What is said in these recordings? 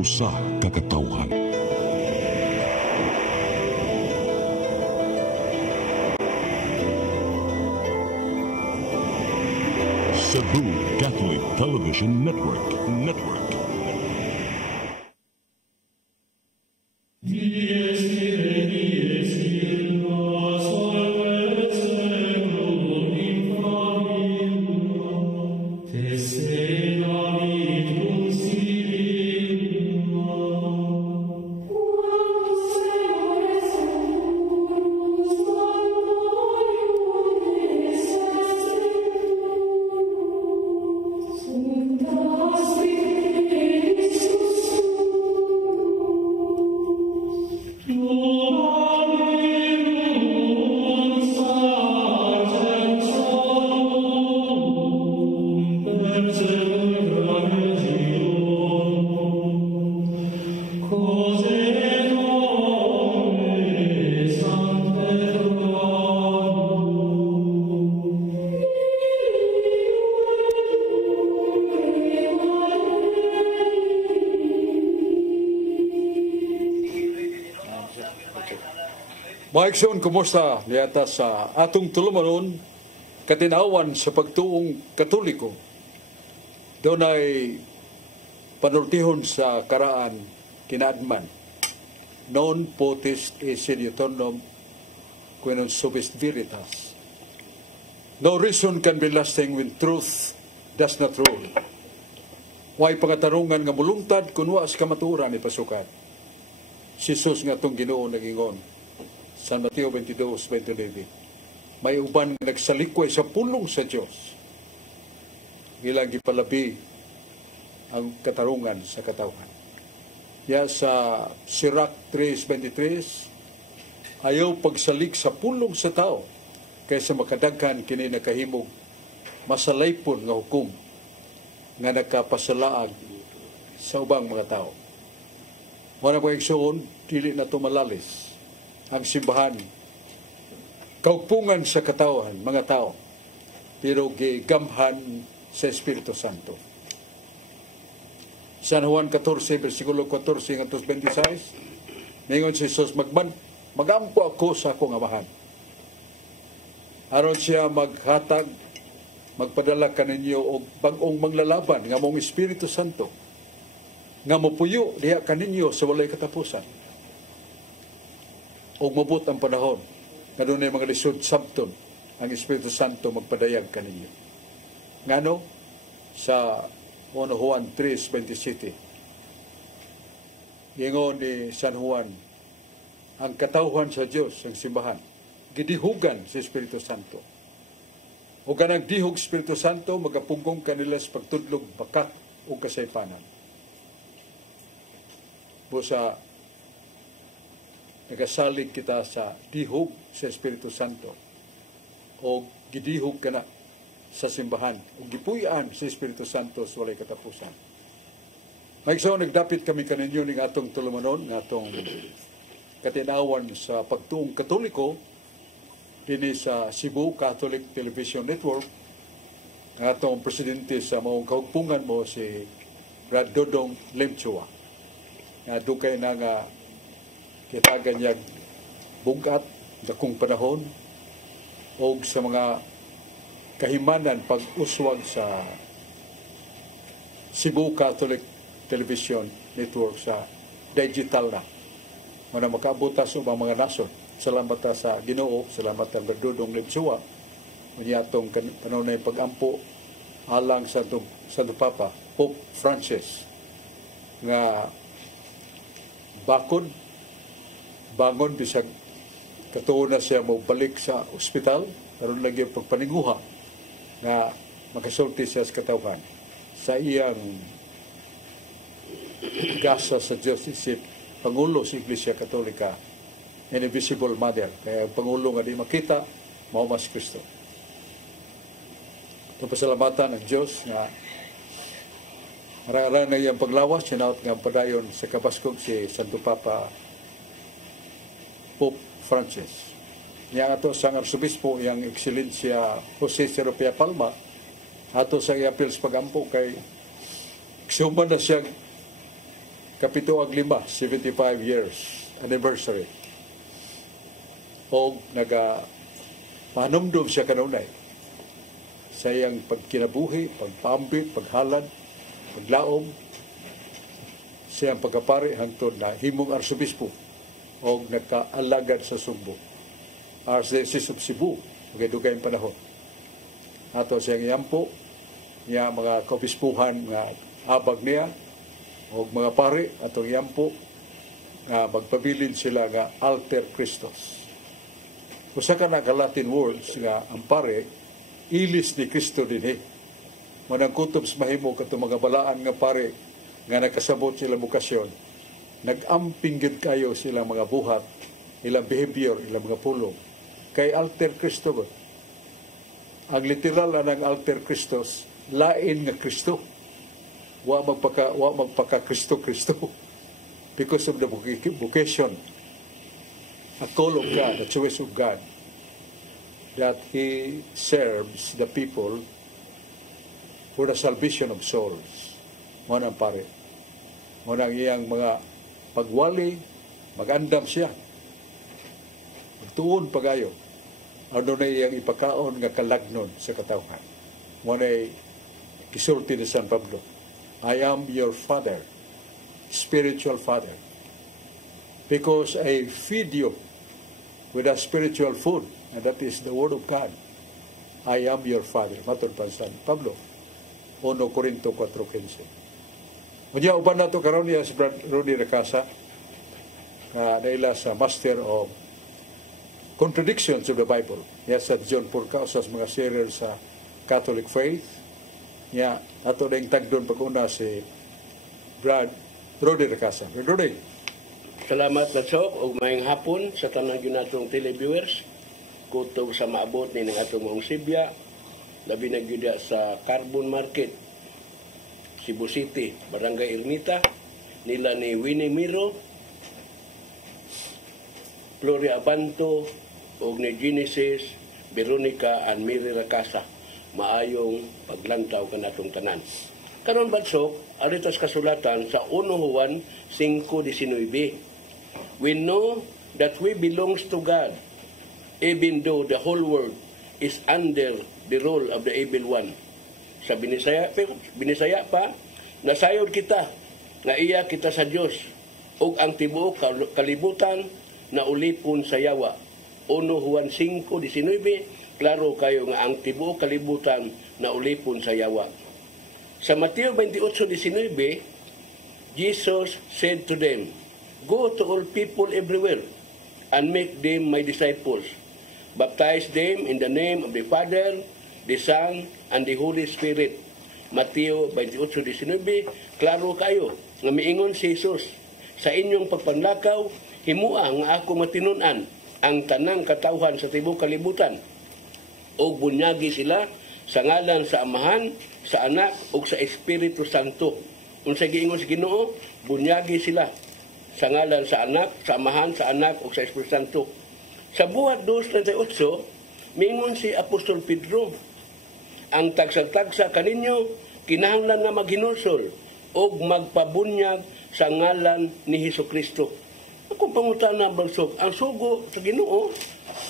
usa ka katawhan. Cebu Catholic Television Network. Maigsoon, kumusta niyata sa atong tulumanon katinawan sa pagtuong Katoliko. Doon ay panultihon sa karaan kinaadman. Non potest e sediatornum quinum subist veritas. No reason can be lasting when truth does not rule. Way pangatarungan nga mulungtad kunwa sa kamaturan ni pasukat. Si Jesus nga itong Ginoo nagingon. San Mateo 22:29. May uban nga nagsalikway sa pulong sa Dios. Ilang gipalabi ang katarungan sa katawhan. Ya sa Sirach 3:23, ayaw pagsalik sa pulong sa tao kaysa makadaghan kini nakahimog masalaypon nga hukom nga nakapasalaag sa ubang mga tao. Wala pa igsoon, dili na tumalalis ang simbahan, kaugpungan sa katawhan, mga tao, pero gigamhan sa Espiritu Santo. San Juan 14, versikulo 14 hanggang 26, ningon si Jesus, magampo ako sa akong amahan. Aron siya maghatag, magpadala kaninyo og bag-ong manglalaban nga mong Espiritu Santo, nga mopuyo diha kaninyo sa walay katapusan. O mabot ang panahon nga doon ay mga lisod sabton ang Espiritu Santo magpadayag kaninyo. Ngano? Sa 1 Juan 3:27. Ingon ni San Juan, ang katawhan sa Dios, ang simbahan, gidihugan sa Espiritu Santo. O ganang dihog Espiritu Santo, magapungkong kanila sa pagtudlog, bakat o kasaypanan. Busa nagasalig kita sa dihog sa Espiritu Santo o gidihog ka na sa simbahan o gipuy-an sa Espiritu Santo sa walay katapusan. Maigsaw, nagdapit kami kaninyo ng atong tulumanon, ng atong katinawan sa pagtuong Katoliko din sa Cebu Catholic Television Network. Ang atong presidente sa maong kaugpungan mo si Brad Dodong Lemchua. Nga dugay na nga kita ganyag bungkat, dakong panahon, o sa mga kahimanan pag-uswag sa Cebu Catholic Television Network sa digital na. Mana makabuta sa mga nason. Salamat sa Ginoo, salamat ang Berdudong Lemchua, unyatong panahon na pag-ampo alang sa Papa, Pope Francis, nga bakod bangon bisag katuon na siya magbalik sa ospital karon lagi pagpaninguha nga makasulti siya sa katawhan sa iyang gasa sa Diyos isip Pangulo sa Iglesia Katolika and Invisible Mother, kaya Pangulo nga di makita mao mas Kristo. Pasalamatan ang Diyos nga marang-arang na iyang paglawas sinaot nga padayon sa kabaskog si Santo Papa Pope Francis. Niya ato sa Arsobispo, yang Excellencia Jose Seropia Palma, ato sa i-appeal sa pagampo kay suman na siyang kapito ag lima, 75 years anniversary. O pahanumdum siya kanunay sa iyang pagkinabuhi, pagpambit, paghalad, paglaom, siyang pagkapari hangtod na himong arsobispo o nagkaalagad sa Sumbo. Archdiocese of Cebu, magdugay ang panahon. Ato siyang iyampo, niya mga kaobispuhan nga abag niya, o mga pari, atong iyampo, nga magpabilin sila nga Alter Christos. Usa ka na ka-Latin words nga ang pare, ilis ni Kristo din Manang kutob sa mahimo katong mga balaan nga pare nga nakasabot sila bukasyon, nag-amping gid kayo silang mga buhat, ilang behavior, ilang mga pulong. Kay Alter Cristo ba? Ang literal ng Alter Christos, lain nga Kristo. Wa magpaka Kristo. Because of the vocation, a call of God, a choice of God, that He serves the people for the salvation of souls. Mo nang pare. Mo nang iyang mga pagwali, magandam siya. Magtuon pagayo. Ano na iyang ipakaon nga kalagnon sa katawhan. Mo na kisulti ni San Pablo, I am your father, spiritual father, because I feed you with a spiritual food, and that is the Word of God. I am your father. Matod pa San Pablo, 1 Corinto 4:15. Unya uban nato karon niya si Brad Rudy Recasa, naila sa Master of Contradictions of the Bible. Yes, at John Purka, sa mga serial sa Catholic Faith. Ya, ato ding tagdon pag-una si Brad Rudy Recasa. Rudy. Salamat na sok o mayang hapon sa tanang ginatong televiewers. Kutob sa maabot ni ng atong mga Sibya, labi na gyud sa Carbon Market, Cebu City, Barangay Ermita, nila ni Winnie Miro, Gloria Abanto, o ni Genesis, Veronica, and Mary Recasa. Maayong paglantaw kanatong tanan. Karon badsok, aritas kasulatan sa 1 Juan 5:19. We know that we belongs to God, even though the whole world is under the rule of the evil one. Sa Binisaya pa, nasayod kita, na iya kita sa Dios, ug ang tibuok kalibutan na ulipon sa yawa. 1 Juan 5:19, klaro kayo nga ang tibuok kalibutan na ulipon sa yawa. Sa Mateo 28:19, Jesus said to them, Go to all people everywhere and make them my disciples. Baptize them in the name of the Father, the Son, and the Holy Spirit. Mateo 28:19, klaro kayo nga miingon si Jesus, sa inyong pagpanlakaw, himua nga ako matinun-an ang tanang katawhan sa tibuok kalibutan. O bunyagi sila sa ngalan sa Amahan, sa Anak, ug sa Espiritu Santo. Unsay giingon sa Ginoo, bunyagi sila sa ngalan sa Anak, sa Amahan, sa Anak, ug sa Espiritu Santo. Sa buhat 2:38, mingon si Apostol Pedro, ang tagsa-tagsa kaninyo, kinahanglan nga maghinusol o magpabunyag sa ngalan ni Hesukristo. Akong pangutana, Barsok, ang sugo sa Ginoo,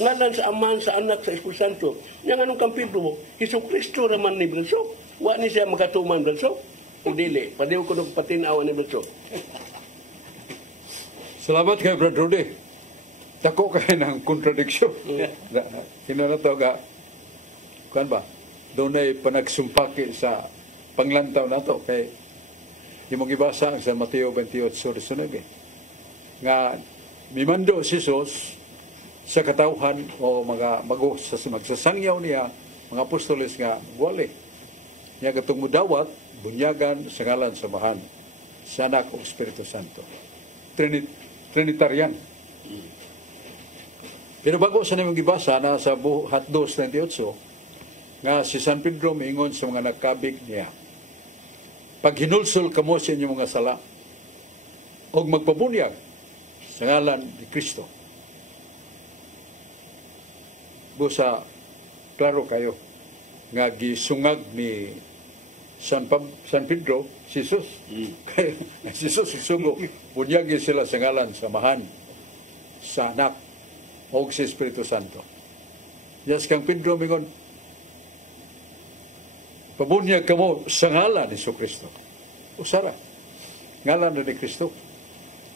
ngalan sa Amahan, sa Anak, sa Espiritu Santo. Yang anong kang Pedro, Hesukristo raman ni Barsok. Wa ni siya makatuman, Barsok. O dili, padiw ko nung patinawan ni Barsok. Salamat kay Brad Rudy. Dako kayo ng contradiction. Hino na to ga, kuan ba? Doon ay panagsumpaki sa panglantaw na to. Kay imong ibasa ang sa Mateo 28:19. Nga, mimando si Jesus sa katawhan o mga magsasangyaw niya, mga apostoles nga, wali. Niya katong mudawat, bunyagan sa ngalan sa Amahan, sa Anak o Espiritu Santo. Trinitarian. Pero bago sa namang gibasa na sa buhat 2:28 nga si San Pedro miingon sa mga nagkabig niya, pag hinulsol kamo sa inyong mga sala o magpabunyag sa ngalan ni Kristo. Busa klaro kayo nga gisungag ni San Pedro, si Jesus. Si Jesus isugo, bunyagi sila sa ngalan sa Amahan, sa Anak, o sa Espiritu Santo. Yes, kang Pedro mingon, pabunyag ka mo sa ngalan ni Kristo. Usara, ngalan ni Kristo.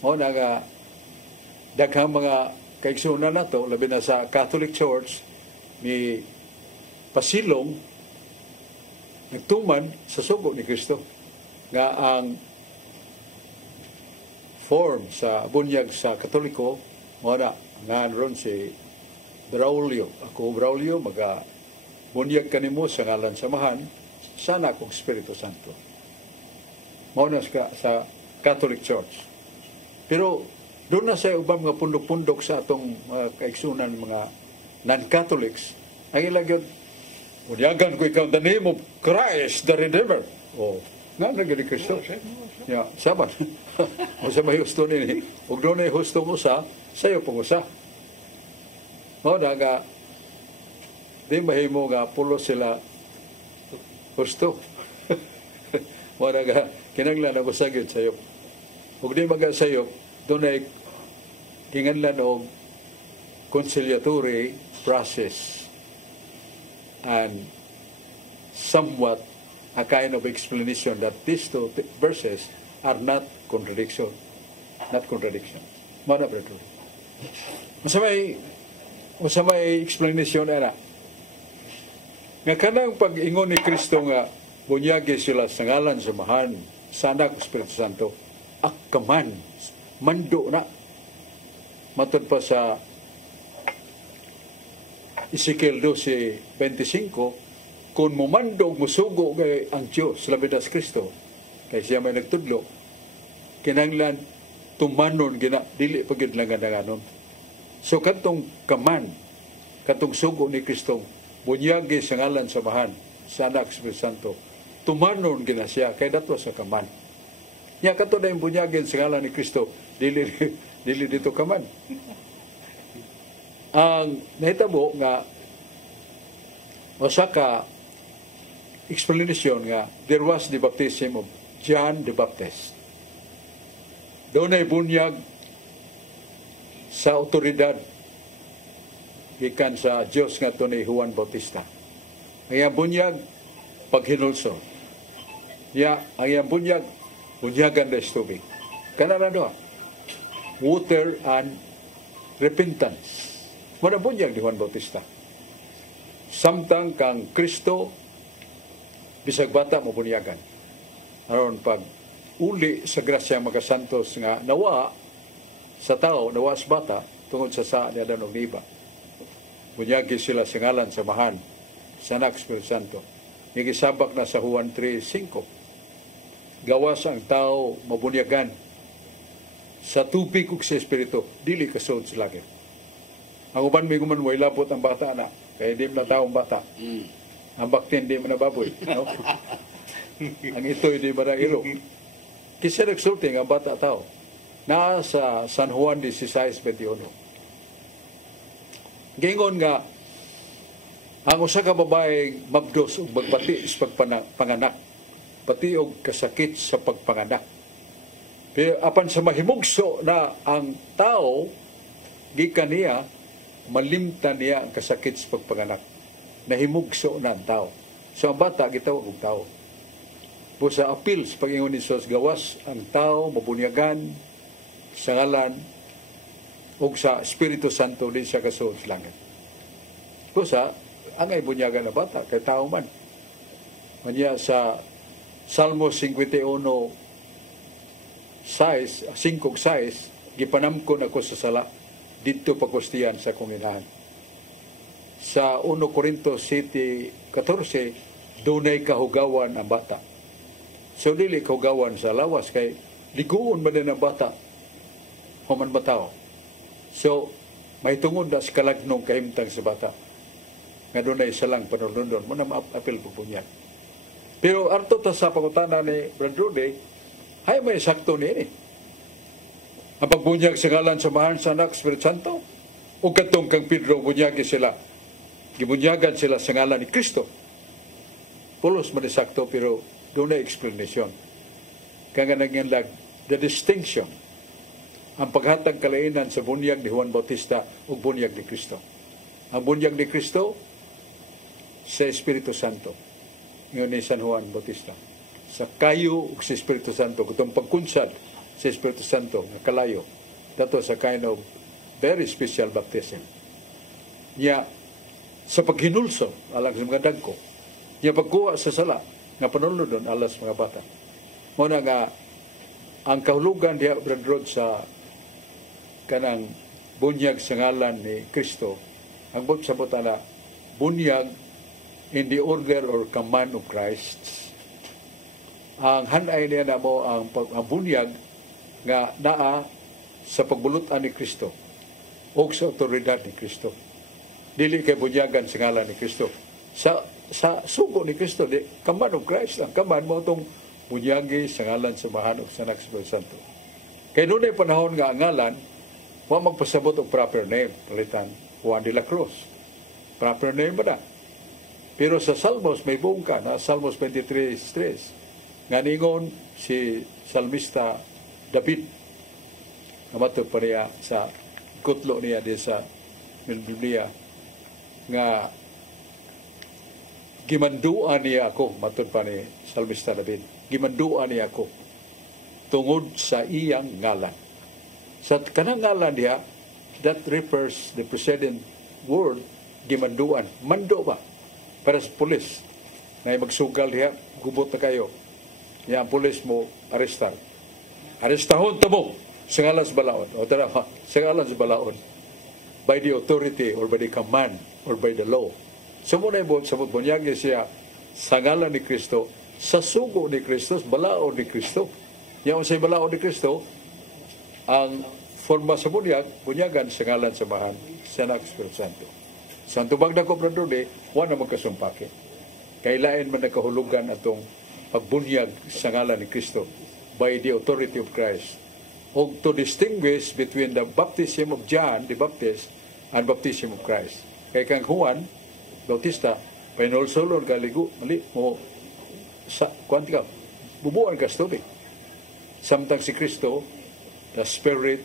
O nga, daghang mga kaigsunan na to, labi na sa Catholic Church, ni pasilong, nagtuman sa sugo ni Kristo. Nga ang form sa bunyag sa Katoliko, nga ron si Braulio. Ako, Braulio, bunyag ka nimo sa ngalan samahan, sana akong Espiritu Santo. Mauna sa Catholic Church. Pero doon na sa ubang mga pundok-pundok sa atong kaigsunan, mga non-Catholics, ang ilagyan, bunyagan ko ikaw, the name of Christ, the Redeemer. O, nga naging Kristo. Ya, saban. O sa may husto nini. Huwag doon ay husto mo sayo pong usa. O, naga, di mahimo nga pulo sila husto. O, naga, kinanglan ako sagid sayo. Huwag di sayo, doon ay kinganlan o conciliatory process and somewhat a kind of explanation that these two verses are not contradiction. Not contradiction. Mana brother? Masamay explanation era. Nga kanang pag-ingon ni Kristo nga bunyagi sila sa ngalan sa Amahan, sa Anak, Espiritu Santo, akaman, mando na. Matod pa sa Ezekiel 12:25, kung mumandog, musugo kay ang Diyos, labidas Kristo, kay siya may nagtudlo, kinanglan, tumanon, dili pagid lang ganaganon. So, katong kaman, katong sugo ni Kristo, bunyagi sa ngalan sa Amahan, sa Anak, Espiritu Santo, tumanon gina siya, kay dato sa kaman. Nya kato na yung bunyagin sa ngalan ni Kristo, dili dito kaman. Ang nahitabo nga Osaka explanation nga there was the baptism of John the Baptist. Doon ay bunyag sa otoridad gikan sa Dios nga to ni Juan Bautista. Ang iyang bunyag paghinulsol. Ang iyang bunyag bunyagan na tubig. Kanana doon, water and repentance. Muna bunyag ni Juan Bautista. Samtang kang Kristo, bisag bata mo bunyagan. Aron pag uli sa grasya magasantos nga nawa sa tao, nawa sa bata, tungod sa niya danog niba. Bunyagi sila sa ngalan sa Amahan, sa Anak, Espiritu Santo. Nagisabak na sa Juan 3:5. Gawas ang tao mabunyagan sa tubig ug sa Espiritu, dili kasod sa langit. Ang uban may guman way labot ang bata na, kaya di na taong bata. Ang baktin di mo na baboy. No? Ang ito'y di mo na ilo. Kasi nagsulti ang bata tao na sa San Juan 16:21. Gingon nga, ang usa ka babae mabdos ug magbati sa pagpanganak, pati og kasakit sa pagpanganak. Pero apan sa mahimugso na ang tao, gikan niya, malimtan niya ang kasakit sa pagpanganak. Nahimugso na ang tao. So ang bata, gitawag og tao. Po sa apil sa pag-ingon ni Jesus, gawas ang tao, mabunyagan, sa ngalan, o sa Espiritu Santo, din siya kasod sa langit. Po sa, angay bunyagan na bata, kay tao man. Manya sa Salmo 5:6, gipanamkon ako sa sala, dito pakustiyan sa kong inahan. Sa 1 Corinto 7:14, dunay kahugawan ang bata. So dili kahugawan sa lawas, kay liguon man din ang bata, human bataw. So, may tungod na sa kalagnong kahimtang sa bata. Nga dunay salang panulundon, muna maapil po niya. Pero arto ta sa pangutana ni Brad Rudy, hay may sakto ni ang pagbunyag sa ngalan sa Amahan, sa Anak, Espiritu Santo, o katong kang Pedro, bunyagi sila, gibunyagan sila sa ngalan ni Kristo. Pulos man sakto, pero doon na explanation. Kaya nangyayag, the distinction, ang paghatag kalainan sa bunyag ni Juan Bautista ug bunyag ni Kristo. Ang bunyag ni Kristo sa Espiritu Santo. Ngayon ni San Juan Bautista. Sa kayo ug sa Espiritu Santo, kutong pagkunsad sa Espiritu Santo, na kalayo, dato sa kind of very special baptism. Niya, sa paghinulso, alang sa mga dagko, niya pagkuha sa sala, nga panulod alas mga bata. Muna nga, ang kahulugan diya, Brad Rod, sa kanang bunyag sa ngalan ni Kristo, ang sa butana, bunyag in the order or command of Christ. Ang hanay niya na mo ang bunyag nga naa sa pagbulutan ni Kristo o sa otoridad ni Kristo. Dili kay bunyagan sa ngalan ni Kristo. Sa sugo ni Kristo, di command of Christ, ang command mo itong bunyagi sa ngalan sa Mahan o sa Anak sa Espiritu Santo. Kaya noon ay panahon nga ang ngalan, wa magpasabot og proper name, palitan Juan de la Cruz. Proper name ba na? Pero sa Salmos, may buong ka na Salmos 23:3. Nga ningon si Salmista David, namatod pa niya sa kutlo niya di sa Biblia, nga gimanduan niya ako, matod pa ni Salmista David, gimanduan niya ako tungod sa iyang ngalan. Sa kanang ngalan niya, that refers the preceding word, gimanduan. Mando ba? Para sa pulis, na magsugal niya, gubot na kayo. Niya ang pulis mo, arestar. Arestahon to mo sa ngalan sa balaod. O tara, sa ngalan sa balaod. By the authority or by the command or by the law. So muna yung sa bunyagi siya sa ngalan ni Kristo, sa sugo ni Kristo, balaod ni Kristo. Yung sa balaod ni Kristo, ang forma sa bunyagan sa ngalan sa Mahan, sa Anak Espiritu Santo. Santo bagda ko, Brother Rudy, wala magkasumpake. Kailain man nakahulugan atong pagbunyag sa ngalan ni Kristo by the authority of Christ. O to distinguish between the baptism of John, the Baptist, and baptism of Christ. Kaya kang Juan Bautista, pinulsulon ka ligo, mali mo, kwanti ka, bubuan ka sa tubig. Samtang si Kristo, the Spirit,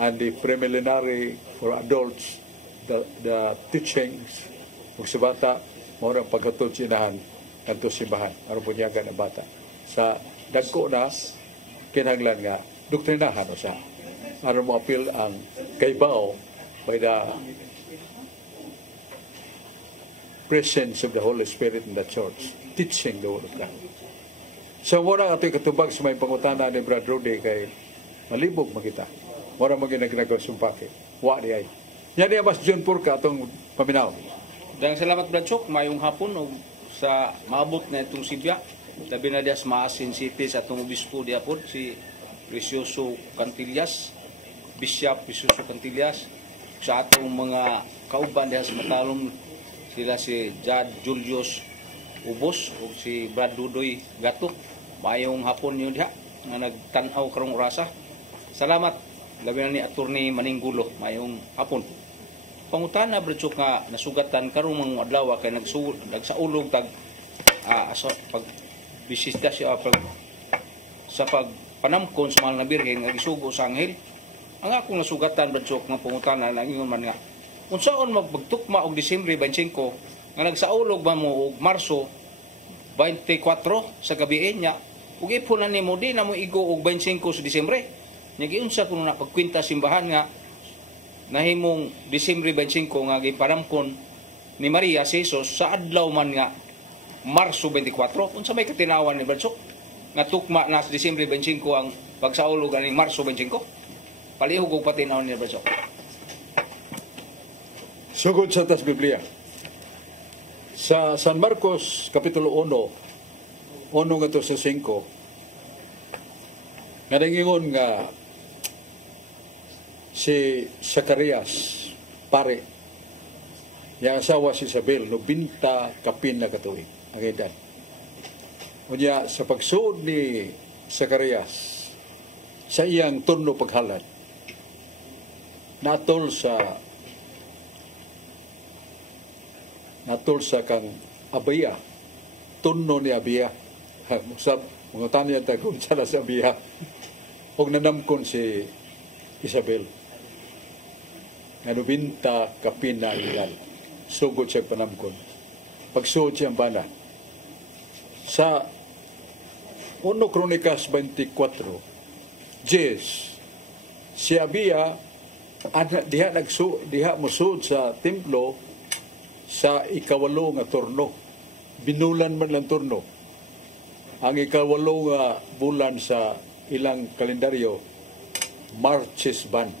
and the preliminary for adults, the teachings, ug sa bata, maurang pagkatod sinahan, kanto simbahan, aron bunyagan ang bata. Sa dagko na, kinahanglan nga, doktrinahan o siya. Aron mo appeal ang kaibaw by the presence of the Holy Spirit in the church, teaching the Word of God. So, muna ito'y katubag sa may pangutana ni Brad Rudy kay malibog makita. Muna mag-ginagnagal sumpake. Wa di ay. Yan niya mas John Purka itong paminaw. Dahil salamat Brad Chok, mayong hapon o sa maabot na itong sidya. Labi na diya sa Maasin City sa itong obispo diya po, si Precioso Cantillas, Bishop Precioso Cantillas, sa atong mga kauban diya sa Matalom, sila si Jad Julius Ubos o si Brad Dudoy Gato. Mayong hapon yun diya nga nagtanaw karong orasa. Salamat. Labi na ni Attorney Maninggulo. Mayong hapon. Pangutana Brad Chok nga nasugatan karong mga adlaw kay nagsaulog tag pag bisita siya sa pagpanamkon sa mahal na birhen nga gisugo sa anghel. Ang akong nasugatan Brad Chok nga pangutana lang ingon man nga unsaon magbagtukma og Disyembre 25 nga nagsaulog ba mo og Marso 24 sa gabi niya ug ipunan nimo di na mo igo og 25 sa Disyembre. Nya giunsa kuno na pagkwenta simbahan nga nahimong Disyembre 25 nga giparamkon ni Maria si Jesus sa adlaw man nga Marso 24. Unsa may katinawan ni Brad Chok nga tukma na sa Disyembre 25 ang pagsaulog ani Marso 25? Palihog og patinawon ni Brad Chok. Sugod sa tas Biblia. Sa San Marcos Kapitulo 1, 1 nga to sa 5, nga nangingon nga si Zacarias, pare, yung asawa si Isabel, no binta kapin na katuig, ang edad. Unya, sa pagsuod ni Zacarias, sa iyang turno paghalad, natol sa kang abaya tunno ni Abiya. Musab, mga tanya ta kung saan si Abiya. Huwag nanamkon si Isabel. Ano binta kapina ilan. Sugod siya panamkon. Pagsuod siyang bana. Sa 1 Kronikas 24, si Abiya diha musud sa templo sa ikawalo nga turno. Binulan man lang turno. Ang ikawalo nga bulan sa ilang kalendaryo, Marchesban.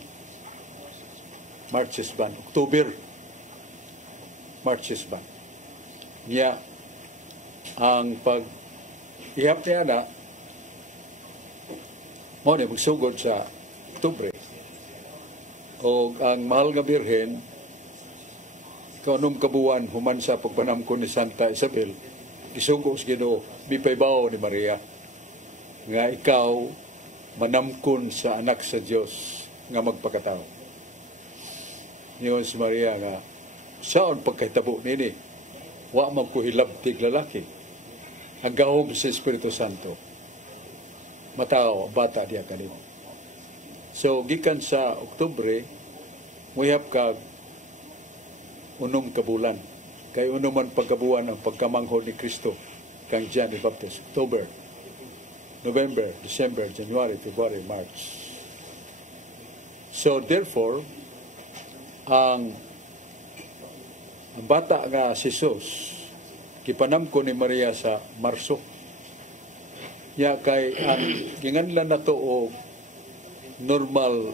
October. Marchesban. Niya ang ihap niya na mo ni magsugod sa Oktubre. O ang mahal nga birhen kanong kabuwan human sa pagpanamkon ni Santa Isabel isugo sa Ginoo mipaybaw ni Maria nga ikaw manamkon sa anak sa Dios nga magpakatao. Niyon si Maria nga saon pagkahitabo nini wa man ko hilabtig lalaki ang gahom sa Espiritu Santo matao bata diya kanimo. So gikan sa Oktubre muhap ka unom ka bulan kay unuman pagkabuan ang pagkamanghod ni Kristo kang John the Baptist. October, November, December, January, February, March. So therefore ang bata nga si Jesus kipanamko ni Maria sa Marso. Ya kay ang ginganlan nato og normal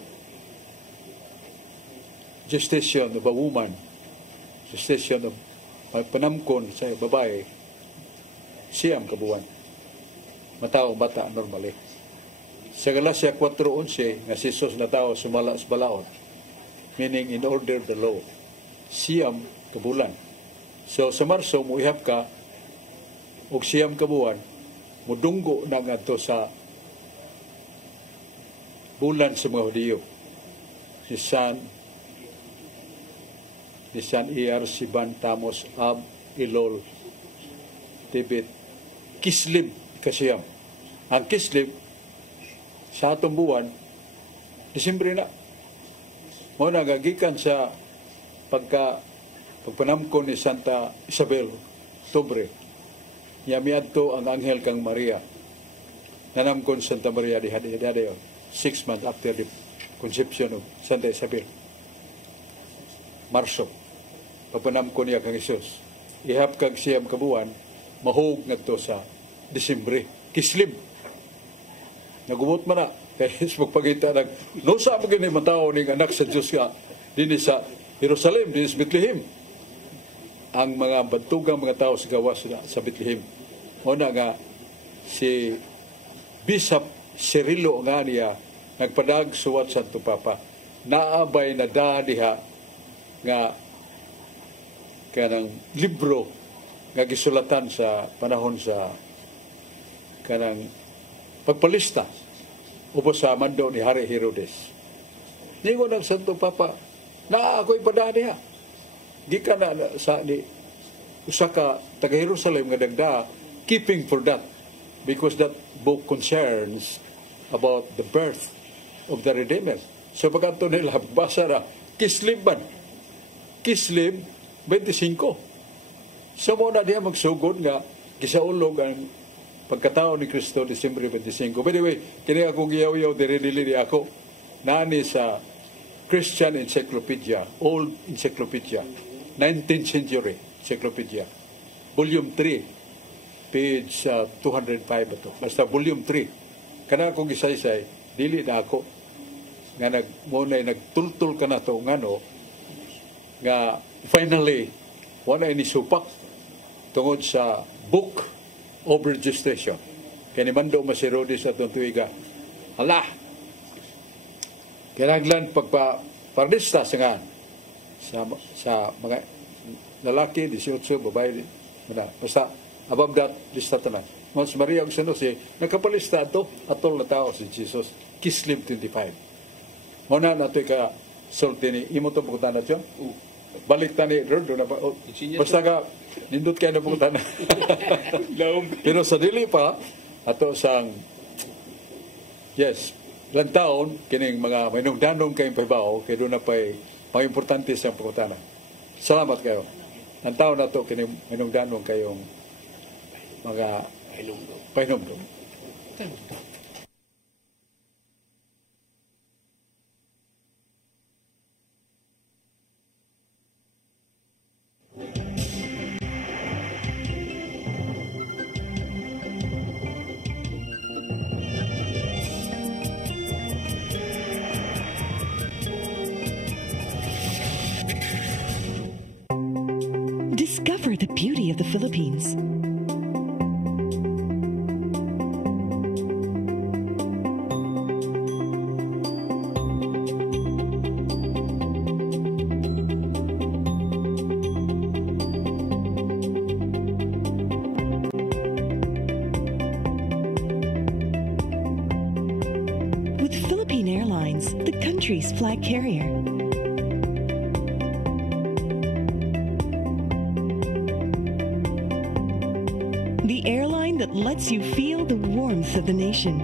gestation of a woman, gestation of panamkon sa babae, siyam kabuan. Matao bata normally. Sa Galatia 4:11 nga si Jesus na tao sumala sa balaod, meaning in order the law, siyam kabulan. So sa Marso muihap ka og siyam kabuan, mudunggo na ngadto sa bulan sa mga Hudiyo. Si San Siban, Tamos, Ab, Ilol, Tibet, Kislev, kasiyam. Ang Kislev, sa atong buwan, Disyembre na. Mo nagagikan sa pagpanamkon ni Santa Isabel, Oktubre. Yamiadto ang anghel kang Maria. Nanamkon Santa Maria di Hadayon. 6 months after the conception of Santa Isabel. Marso. Pagpanamkon niya kang Isus. Ihap kag siyam kabuan, mahog nga to sa Disyembre. Kislev. Nagubot man na. Kaya magpagita no sa mga ganyan matao ng anak sa Diyos ka din sa Jerusalem, din sa Bethlehem. Ang mga bantugang mga tao sa gawas sa Bethlehem. Una nga, si Bishop Cirilo nga niya, nagpadag suwat sa Santo Papa, naabay na dadiha nga kanang libro nga gisulatan sa panahon sa kanang pagpalista ubos sa mando ni Hari Herodes. Ningon ng Santo Papa, na ako'y padaniha. Gikan na sa ni usa ka taga Jerusalem nga dagda keeping for that because that book concerns about the birth of the Redeemer. So pagkanto nila basa na Kislev man. Kislev 25. So mo na diya magsugod nga gisaulog ang pagkatao ni Kristo Disyembre 25. By the way, kini akong giyaw-yaw dili ako nani sa Christian Encyclopedia, Old Encyclopedia, 19th century encyclopedia, volume 3, page 205 ito. Basta volume 3. Kana akong gisaysay, dili na ako nga muna'y nagtultul ka na ito ngano nga finally wala ni supak tungod sa book of registration. Kaya ni Mando Masirodis at itong tuwiga, Allah, kinaglan pagpaparlista sa mga lalaki, 18, babae, basta above that, lista tanan. Mas Maria og San Jose, nagkapalista ito, atol na tao si Jesus, Kislev 25. Muna na ito ka sulti ni imo itong pagkutan na dyan? balik tani doon na ba? Basta ka nindot kayo na punta na. Pero sa dili pa ato sang yes, lang taon kining mga mainungdanong kayong pahibaw kay doon na pa'y mga importante sa pagkutana. Salamat kayo. Lang taon na to kining mainungdanong kayong mga pahinumdum. Discover the beauty of the Philippines. With Philippine Airlines, the country's flag carrier. The airline that lets you feel the warmth of the nation.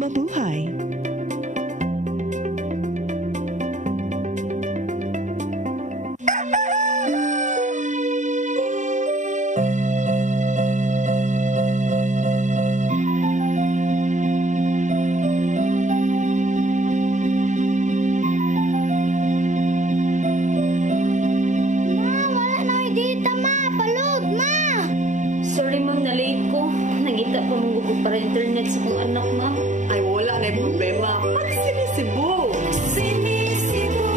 Mabuhay. Sorry ma'am, na-late ko. Nangita pa mong gugod para internet sa kong anak ma'am. Ay, wala na yung problema. Pag-sinisibo. Sinisibo,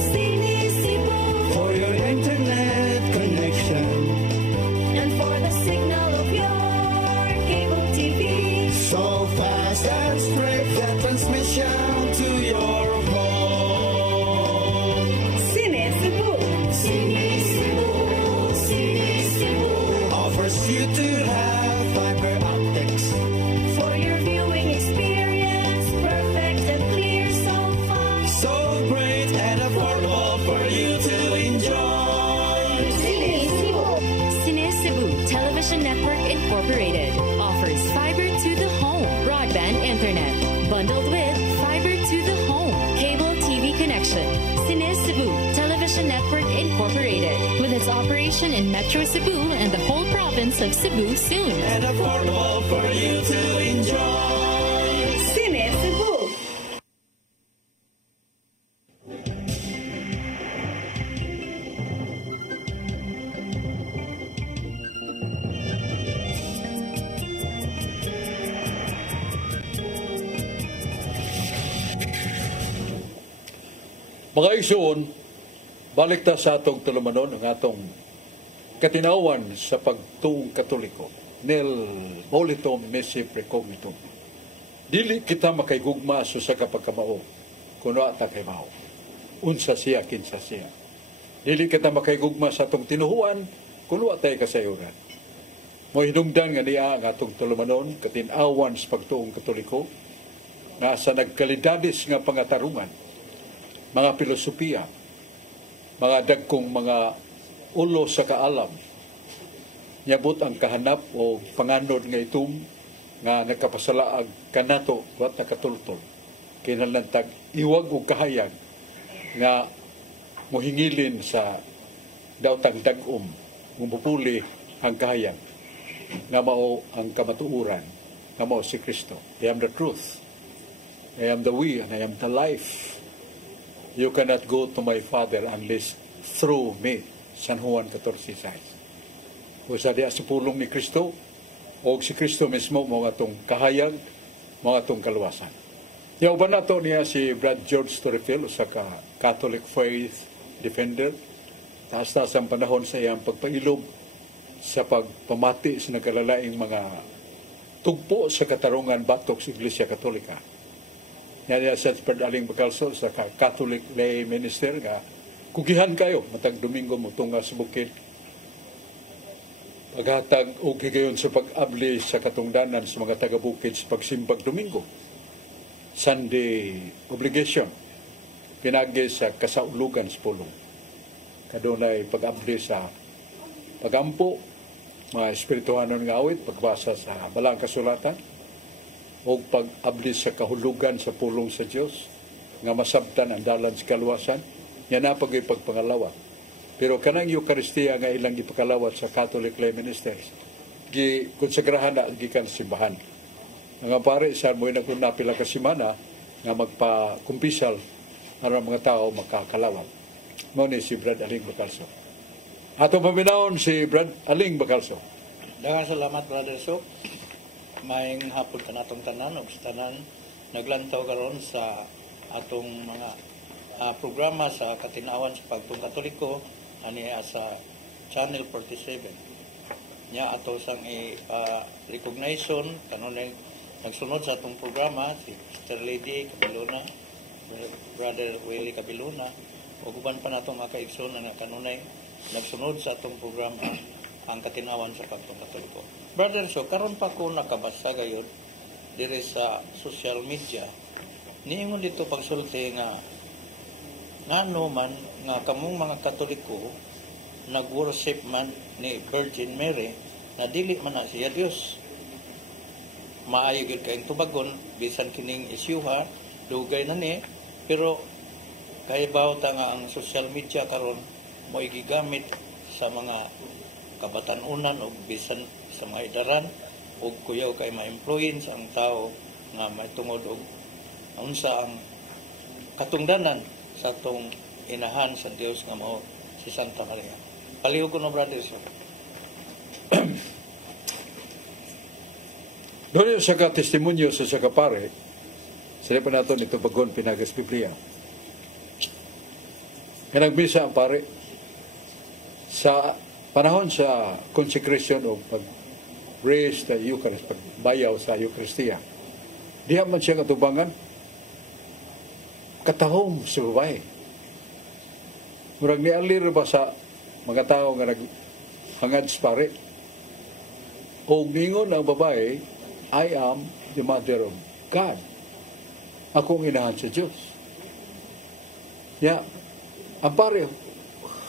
sinisibo. For your internet connection. And for the signal of your cable TV. So fast and straight, the transmission to your home. Sinisibo. Sinisibo, sinisibo. Offers you to have fiber optics. For your viewing experience, perfect and clear so far. So great and affordable for you to enjoy. Sinisibo. Sinisibu Television Network Incorporated offers fiber to the home broadband internet bundled with fiber to the home cable TV connection. Sinisibu Television Network Incorporated with its operation in Metro Cebu and the whole province of Cebu soon. And affordable for you to enjoy. Sinisibo. Mga igsoon, balik ta sa atong tulumanon ang atong katinawan sa pagtuong Katoliko. Nel volitum mesi precognitum. Dili kita makaygugma sa kapagkamao kuno ata kay mao. Unsa siya kinsa siya. Dili kita makaygugma sa atong tinuhuan kuno atay kasayuran. Mo hinungdan nga niya ang atong tulumanon katinawan sa pagtuong Katoliko nga sa nagkalidadis nga pangatarungan, mga filosofiya, mga dagkong mga ulo sa kaalam, nyabot ang kahanap o panganod nga itum nga nagkapasalaag kanato wat nakatultol kinalantag iwag og kahayag nga mohingilin sa dawtang dagom mupupuli ang kahayag nga mao ang kamatuuran nga mao si Kristo. I am the truth, I am the way, and I am the life. You cannot go to my Father unless through me. San Juan 14:6. O sa diya sa pulong ni Kristo, o si Kristo mismo, mga itong kahayag, mga itong kaluwasan. Yauban na ito niya si Brad George Torrefil, sa Catholic Faith Defender. Taas-taas ang panahon sa iyang pagpailob sa pagpamati sa nagkalalaing mga tugpo sa katarungan batok sa Iglesia Katolika. Yan sa Brad Aling Bacalso sa Catholic Lay Minister nga kugihan kayo matag Domingo mo tunga sa bukid. Paghatag o higayon sa pag-abli sa katungdanan sa mga taga-bukid sa pagsimbag Domingo. Sunday obligation. Pinagi sa kasaulugan sa pulong. Kadunay pag-abli sa pagampo, mga espirituhanon nga awit, pagbasa sa balang kasulatan, o pag-abli sa kahulugan sa pulong sa Diyos, nga masabtan ang dalan sa kaluwasan, yan na pagpangalawa. Pero kanang Eucharistia nga ilang gipakalawat sa Catholic lay ministers, konsagrahan na ang gikan simbahan. Nga pare, saan mo yung napila ka simana nga magpa-kumpisal para mga tao makakalawat. Muna si Brad Aling Bacalso. Atong paminahon si Brad Aling Bacalso. Daghang salamat, Brother Sok. Maayong hapon ka natong tanan o tanan naglantaw karon sa atong mga programa sa katinawan sa pagtong Katoliko ani sa Channel 47. Nya ato sang recognition kanunay nagsunod sa atong programa si Sister Lady Cabiluna, Brother Willie Cabiluna, o guban pa natong mga kaigsoon nga kanunay nagsunod sa atong programa ang katinawan sa pagtong Katoliko. Brother, so karon pa ko nakabasa gayud dire sa social media niingon dito pagsulti nga ngano man nga kamong mga Katoliko nag-worship man ni Virgin Mary na dili man na siya Dios. Maayo gyud kayong tubagon bisan kining isyuha dugay na ni, pero kahibaw ta nga ang social media karon mo gigamit sa mga kabatan-unan o bisan sa mga idaran o kuyaw kay ma-influence ang tao nga may tungod og unsa ang katungdanan sa atong inahan sa Dios nga mao si Santa Maria. Palihog ko no, brother. Doon sa testimonyo sa kapare, sila pa nato nito bagon pinagas Biblia. Nagbisa ang pare sa panahon sa consecration o pag-raise the Eucharist, pagbayaw sa Eucharistia. Diha man siya katubangan, katahom sa babae. Murag ni alir ba sa mga tao nga naghangad sa pare. O ningon ang babae, I am the mother of God. Akong inahan sa Diyos. Ya, ang pare,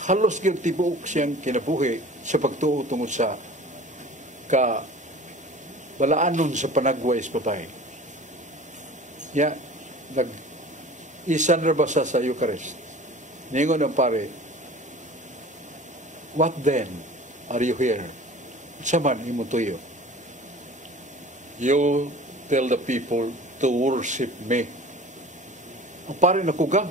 halos tibuok siyang kinabuhi sa pagtuo tungod sa balaanon sa panagway sa babae. Ya, isan na ba sa Eucharist? Ningon ang pare, what then are you here? Saman imo tuyo. You tell the people to worship me. Ang pare nakugang.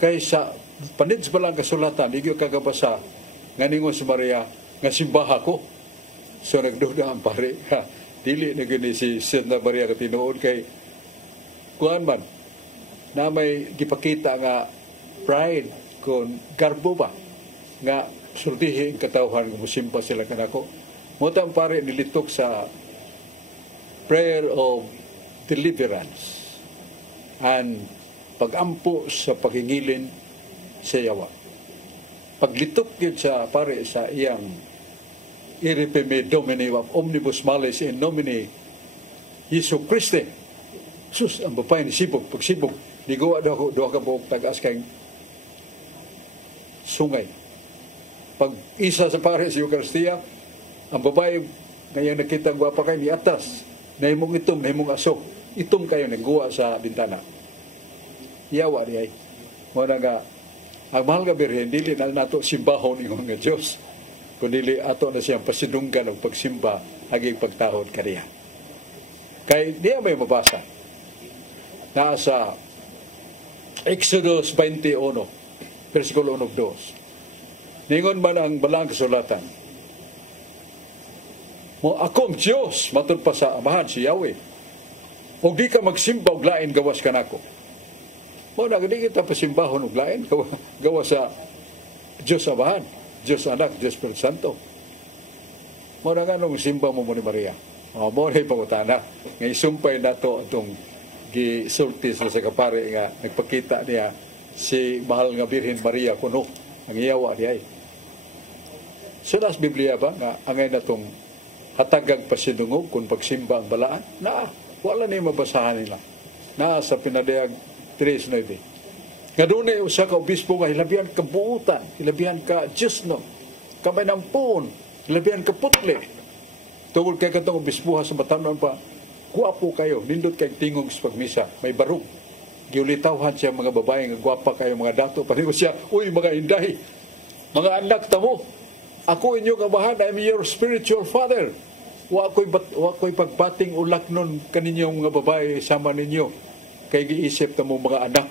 Kaysa panid sa balang kasulatan, hindi kagabasa nga ningon si Maria, nga simbaha ko. So nagduda ang pare, dili na gini si Santa Maria katinuod kay kuan man, na may gipakita nga pride kung garbo ba, nga sultihi ang katawhan nga musimba sila kanako. Mutang pare nilitok sa prayer of deliverance and pagampo sa paghingilin sa yawa. Paglitok yun sa pare sa iyang iripime domini of omnibus malis in nomine Jesu Christi. Sus, ang babae ni sibog, pagsibog, nigawa daw ka buhok tagas kayong sungay. Pag isa sa pare sa Eucharistia, ang babae ngayon nakita ang gwapa kayo ni atas, na himong itom, na himong aso, itom kayo nagguwa sa bintana. Yawa niya. Muna nga, ang mahal nga birhen, dili na nato simbahon ingon nga Diyos. Kundi ato na siyang pasidunggan o pagsimba aging pagtahod kaniya. Kaya niya may mabasa. Nasa Exodus 21, versikulo 1-2. Ningon man ang balang kasulatan, mo akong Diyos, matod pa sa amahan si Yahweh. Huwag di ka magsimba og lain gawas ka nako. Mo na di kita pasimbahon og lain gawas sa Diyos amahan, Diyos anak, Diyos Espiritu Santo. Mo na nga nung simba mo ni Maria. Mo na ipangutana. Ngay sumpay na to itong gisulti sa kapare nga nagpakita niya si mahal nga Birhen Maria kuno ang iyawa di ay. So nas Biblia ba nga angay na tong hatagag pasidungog kung pagsimba ang balaan? Wala ni mabasahan nila. Sa pinadayag 3:9. Nga doon ay usa ka obispo nga hilabihan ka buutan, hilabihan ka Diyosno, kamay ng puon, hilabihan ka putli. Tungkol kay katong obispuha sa batanon pa, guwapo kayo, nindot kay tingog sa pagmisa, may barug. Giulitawhan siya mga babae nga guwapa kayo, mga dato. Panigo siya, uy mga inday, mga anak tamo, ako inyong amahan, I'm your spiritual father. Wa ko'y pagbating ulak nun kaninyong mga babae sama ninyo. Kay giisip tamo mga anak,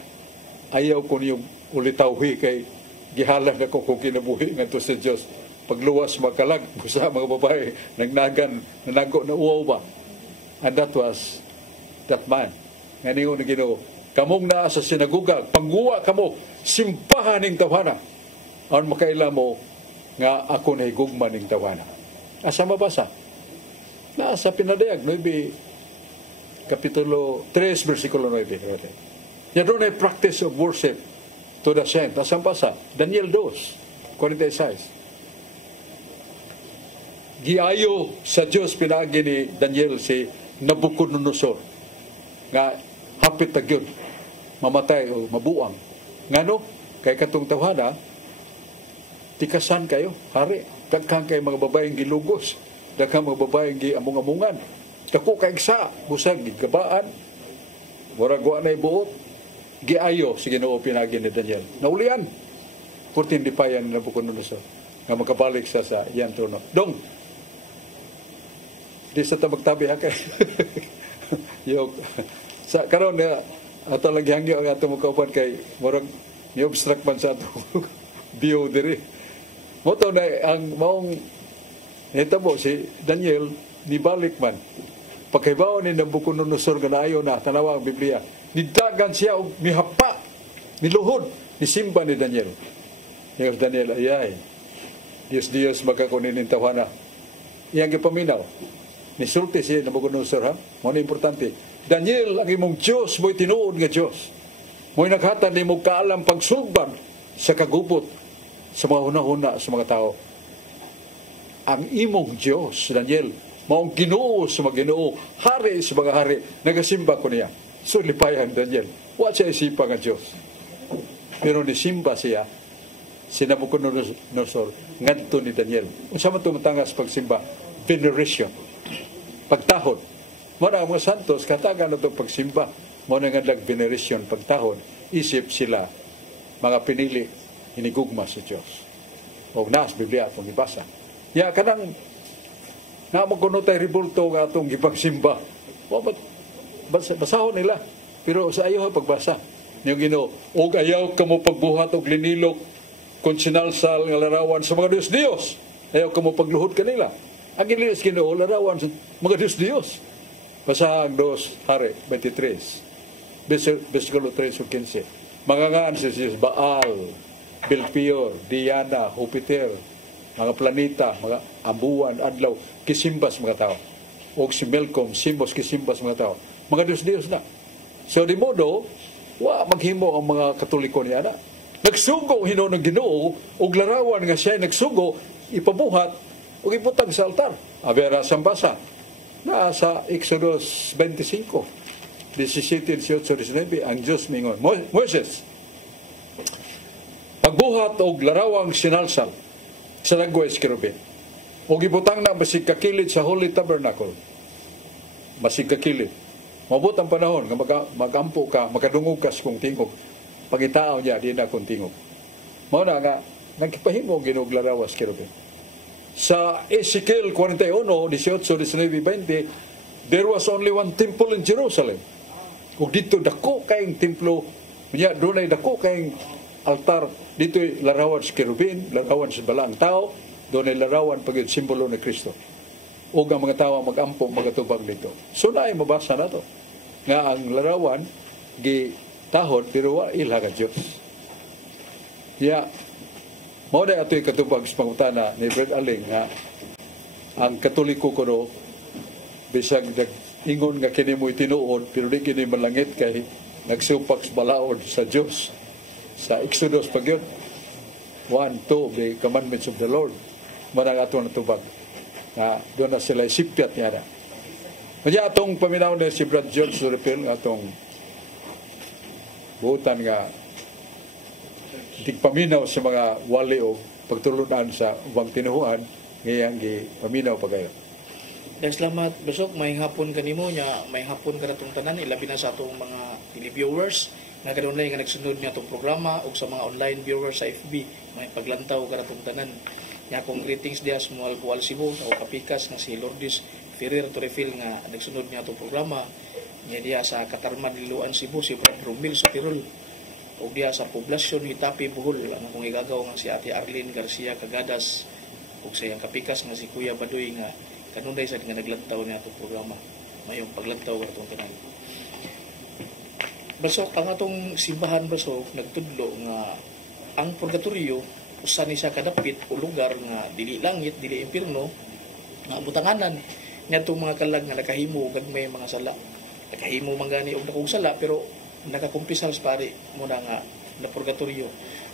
ayaw ko niyong ulitawhi kay gihalang ako kung kinabuhi nga to sa Diyos. Pagluwas makalag sa mga babae nanago na uwaw ba. And that was that man. Nga niyo na Ginoo, kamong naa sa sinaguga, pangguwa kamo, simpahan ning tawhana. Aron makaila mo nga ako na higugma ning tawhana. Asa mabasa? Nasa pinadayag, 9, Kapitulo 3, versikulo 9. Yan doon ay practice of worship to the saint. Nasaan pa sa? Daniel 2:46. Giayo sa Diyos pinagi ni Daniel si Nabucodonosor. Nga hapit na yun. Mamatay o mabuang. Nga no? Kay katong tawhana, tikasan kayo, hari. Dagkang kayo mga babaeng gilugos. Dagkang mga babaeng giamung-amungan. Dako kay sa, busag, gigabaan. Waragwa na ibuot. Giayo si Ginoo pinagi ni Daniel. Naulian. Kurtin di pa yan na Nabucodonosor. Nga makabalik sa yan trono. Dong. Di sa tabagtabi ha kay. Yok. Sa karon na ato lang hangyo ang ato magkaupan kay murag ni-obstruct man sa ato bio diri. Moto na ang maong hitabo si Daniel nibalik man. Pagkaibaw ni Nabucodonosor nga naayo na tanawa ang Biblia. Nidagan siya o mihapa, niluhod, nisimba ni Daniel. Yung Daniel, ayay, Diyos magkakunin ng tawhana. Iyang ipaminaw. Nisulti siya Nabucodonosor, ha? Muna importante. Daniel, ang imong Diyos, mo'y tinuod nga Diyos. Mo'y naghatan ni mong kaalam pagsulbag sa kagubot sa mga hunahuna sa mga tao. Ang imong Diyos, Daniel, maong Ginoo sa mga Ginoo, hari sa mga hari, nagasimba ko niya. So lipayan Daniel. Wa siya isipa nga Diyos. Pero nisimba siya, si Nabucodonosor, ngadto ni Daniel. Unsa man tumatangas pagsimba? Veneration. Pagtahod. Muna ang mga santos, katagan na itong pagsimba. Muna nga veneration, pagtahod. Isip sila, mga pinili, hinigugma sa Diyos. O nas, Biblia, itong ibasa. Ya, kanang, nga magkunotay ribulto nga itong ipagsimba. Basahon nila. Pero sa ayaw pagbasa. Yung Ginoo, og ayaw ka mo pagbuhat og linilok kung sinalsal nga larawan sa mga Diyos. Ayaw ka mo pagluhod kanila. Ang ililis Ginoo, larawan sa mga Diyos. Basahang 2 Hari 23. Versikulo 3:15. Mangangaan sa Diyos, Baal, Belpior, Diana, Jupiter, mga planeta, mga ambuan, adlaw, kisimbas mga tao. O si Melcom, Simos, kisimbas mga tao. Mga Diyos na. So di modo, maghimo ang mga Katoliko niya na. Nagsugo hinon ng Ginoo, og larawan nga siya nagsugo, ipabuhat, o iputang sa altar. Abera sambasa. Na sa Exodus 25, 17, 18, 19, ang Diyos mingon, Moses, pagbuhat og larawang sinalsal sa nagwes kirubin. O gibutang na basig kakilid sa Holy Tabernacle. Basig kakilid. Mabot ang panahon nga magampo ka, makadungog ka kung tingog. Pagitaaw niya, di na kung tingog. Mao na nga, nagpahimo ginog larawas kirubin. Sa Ezekiel 41, 18, 19, 20, there was only one temple in Jerusalem. Kung dito dako kayong templo, doon ay dako kayong altar, dito larawan sa kirubin, larawan sa balang tao, doon ay larawan pag yung simbolo ni Kristo. O ang mga tao mag-ampo, magatubag dito. So na ay mabasa na to. Nga ang larawan, gitahod, pero ilha ka Diyos. Mao na ito'y katubag sa pangutana ni Brad Aling nga ang Katoliko ko no, bisag ingon nga kini mo'y tinuod, pero di kini malangit kay nagsupak sa balaod sa Diyos. sa Exodus pag yun. 1, 2, the commandments of the Lord. Manang ato na tubag. Doon na sila isipyat niya na. Kaya atong paminaw na si Brad George Suripil, atong buutan nga paminaw sa mga wali o pagtulunan sa ubang tinuhuan, ngayang paminaw pa kayo. Dahil salamat, Basok, may hapon kanimo niya, may hapon ka na itong tanan, ilabi na sa itong mga televiewers, nga ganoon lang nga nagsunod niya itong programa, o sa mga online viewers sa FB, may paglantaw ka na itong tanan. Nga kong greetings diya sa mga Alcoal Cebu, sa kapikas nga si Lourdes Ferrer Torrefil nga nagsunod niya itong programa, niya diya sa Katarman, Liloan, Cebu, si Brad Romil sa Tirol, o diya sa Poblasyon, Hitapi, Bohol, ang kong igagaw nga si Ate Arlene Garcia Cagadas, o sa iyang kapikas nga si Kuya Badoy nga kanunday sa nga naglantaw niya itong programa. Mayong paglantaw ka itong tanan. Basok, ang atong simbahan, Basok, nagtudlo nga ang purgatorio, usan ni siya kadapit o lugar nga dili langit, dili impierno, nga butanganan niya itong mga kalag nga nakahimo gagmay mga sala. Nakahimo manggani og dakong sala, pero nakakumpisal sa pari mo na nga na purgatorio.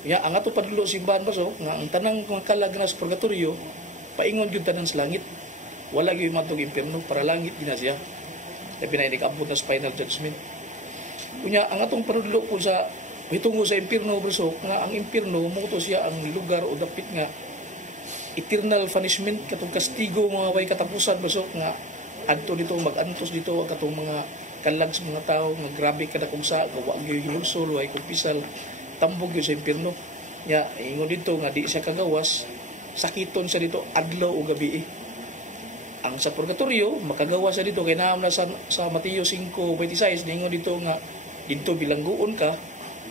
Ya, ang ato padlo simbahan, Basok, nga ang tanang mga kalag na sa purgatorio, paingon yung tanan sa langit. Wala yung matog impierno, para langit gina siya. Labi na inikabot na sa final judgment. Kunya, ang atong panudlo po sa hitungo sa impierno, Basok, nga ang impierno, muto siya ang lugar o dapit nga eternal punishment, katong kastigo, mga way katapusan, Basok, nga adto dito, mag-antos dito, katong mga kalag sa mga tao, nga grabe kada kung sa, gawag yung hinulsol, way kumpisal, tambog yun sa impierno. Nga, ingon dito, nga di siya kagawas, sakiton siya dito, adlaw o gabi. Ang sa purgatorio, makagawa siya dito, kaya naman na sa Mateo 5:26, ningon dito nga, dito bilangguon ka,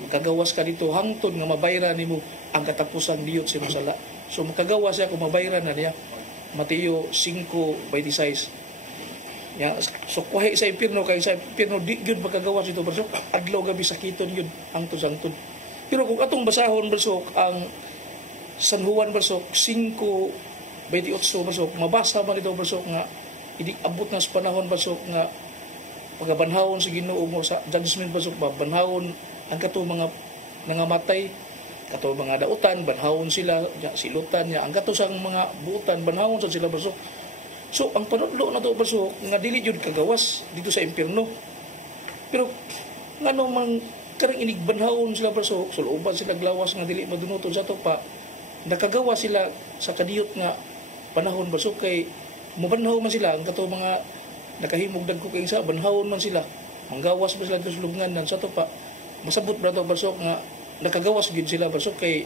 makagawas ka dito, hangtod nga mabayran nimo ang katapusan diyot sa sala. So makagawa siya kung mabayran na niya. Mateo 5:26. Ya, so kuhay sa impierno, kay sa impierno, di yun makagawas dito, Basok, adlaw gabi sakiton yun, hangtod-hangtod. Pero kung atong basahon, Basok, ang San Juan, Basok, 5:28, Basok, mabasa man ito, Basok, nga hindi abot na sa panahon, Basok, nga pagabanhawon sa Ginoo mo sa judgment, Basok, banhawon ang kato mga nangamatay, kato mga dautan, banhawon sila, silutan niya, ang kato sang mga buutan, banhawon sa sila, Basok. So ang panudlo na to, Basok, nga dili jud kagawas dito sa impierno. Pero ngano man karang inigbanhawon sila, Basok, suluban sila glawas nga dili madunuton sa to pa, nakagawa sila sa kadiyot nga panahon, Basok, kay mabanhaw man sila ang kato mga nakahimog dagko kay isa, banhawon man sila, manggawas ba sila sa lubnganan sa to pa, masabot ba to, Basok, nga nakagawas gyud sila, Basok, kay